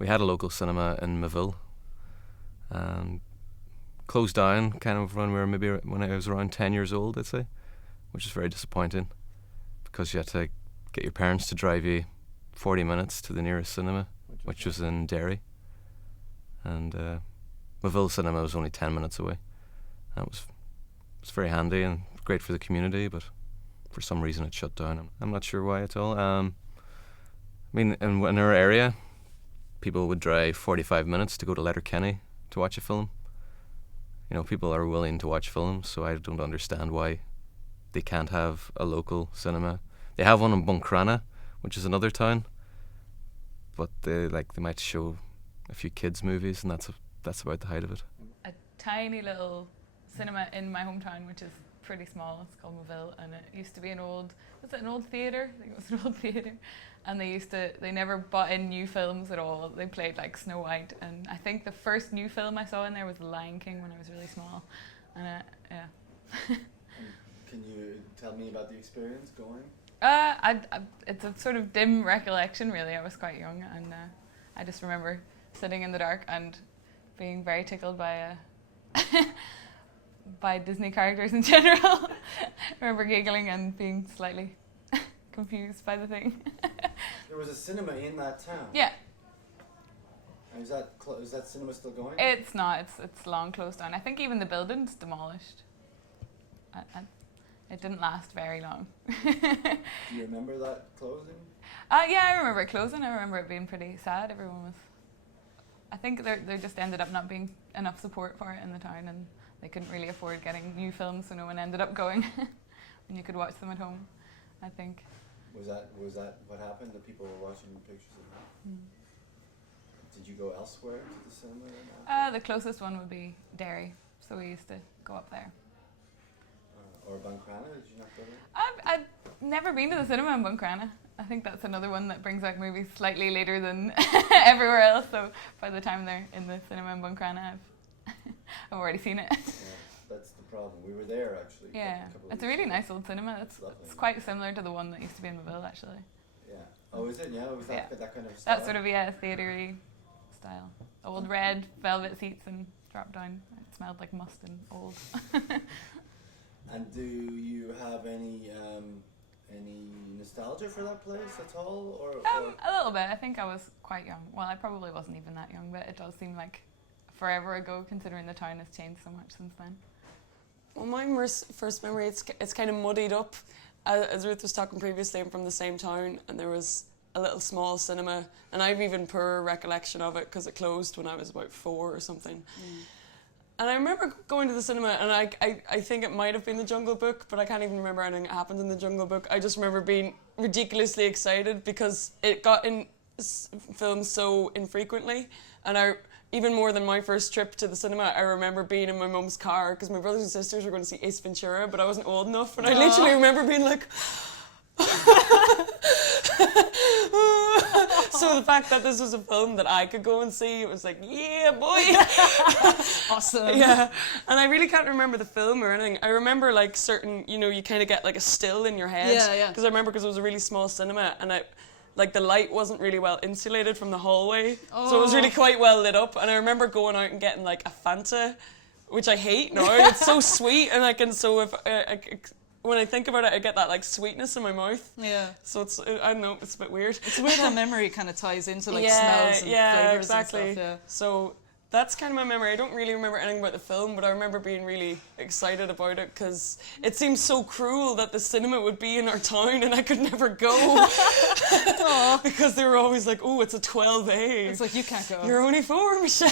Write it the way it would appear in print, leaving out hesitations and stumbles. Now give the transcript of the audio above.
we had a local cinema in Moville, and closed down kind of when I was around 10 years old, I'd say, which is very disappointing because you had to get your parents to drive you 40 minutes to the nearest cinema, which was in Derry, and Moville cinema was only 10 minutes away. And it was very handy and great for the community, but for some reason it shut down. I'm not sure why at all. I mean, in our area, people would drive 45 minutes to go to Letterkenny to watch a film. You know, people are willing to watch films, so I don't understand why they can't have a local cinema. They have one in Buncrana, which is another town, but they might show a few kids' movies, and that's about the height of it. A tiny little cinema in my hometown, which is pretty small. It's called Moville, and it used to be an old theatre? I think it was an old theatre. And they never bought in new films at all. They played like Snow White, and I think the first new film I saw in there was The Lion King when I was really small. And yeah. Can you tell me about the experience going? It's a sort of dim recollection, really. I was quite young, and I just remember sitting in the dark and being very tickled by by Disney characters in general. I remember giggling and being slightly confused by the thing. There was a cinema in that town? Yeah. And is that cinema still going? It's not. It's long closed down. I think even the building's demolished. It didn't last very long. Do you remember that closing? Yeah, I remember it closing. I remember it being pretty sad. I think there just ended up not being enough support for it in the town, and they couldn't really afford getting new films, so no one ended up going when you could watch them at home, I think. Was that what happened? The people were watching pictures of that? Mm. Did you go elsewhere to the cinema? The closest one would be Derry, so we used to go up there. Or Buncrana, did you not go there? I've never been to the cinema in Buncrana. I think that's another one that brings out movies slightly later than everywhere else, so by the time they're in the cinema in Buncrana, I've already seen it. Yeah, that's the problem. We were there, actually. Yeah, it's a really nice old cinema. It's quite similar to the one that used to be in Moville, actually. Yeah. Oh, is it? Yeah, was that kind of style? That sort of, theatre-y style. Old red velvet seats and drop down. It smelled like must and old. And do you have any nostalgia for that place at all? Or a little bit. I think I was quite young. Well, I probably wasn't even that young, but it does seem like forever ago, considering the town has changed so much since then. Well, my first memory, it's kind of muddied up. As Ruth was talking previously, I'm from the same town, and there was a little small cinema, and I have even poorer recollection of it because it closed when I was about 4 or something. Mm. And I remember going to the cinema, and I think it might have been The Jungle Book, but I can't even remember anything that happened in The Jungle Book. I just remember being ridiculously excited because it got in films so infrequently, and even more than my first trip to the cinema, I remember being in my mum's car because my brothers and sisters were going to see Ace Ventura, but I wasn't old enough, and I literally remember being like... So the fact that this was a film that I could go and see, it was like, yeah, boy. Awesome. Yeah. And I really can't remember the film or anything. I remember like certain, you kind of get like a still in your head. Yeah. Because I remember because it was a really small cinema, and the light wasn't really well insulated from the hallway. So it was really quite well lit up. And I remember going out and getting like a Fanta, which I hate now. It's so sweet, and when I think about it, I get that like sweetness in my mouth. Yeah. So I don't know, it's a bit weird. It's weird how memory kind of ties into like smells and flavors exactly. and stuff. Yeah. So that's kind of my memory. I don't really remember anything about the film, but I remember being really excited about it because it seems so cruel that the cinema would be in our town and I could never go. Because they were always like, oh, it's a 12A. It's like, you can't go. You're only 4, Michelle.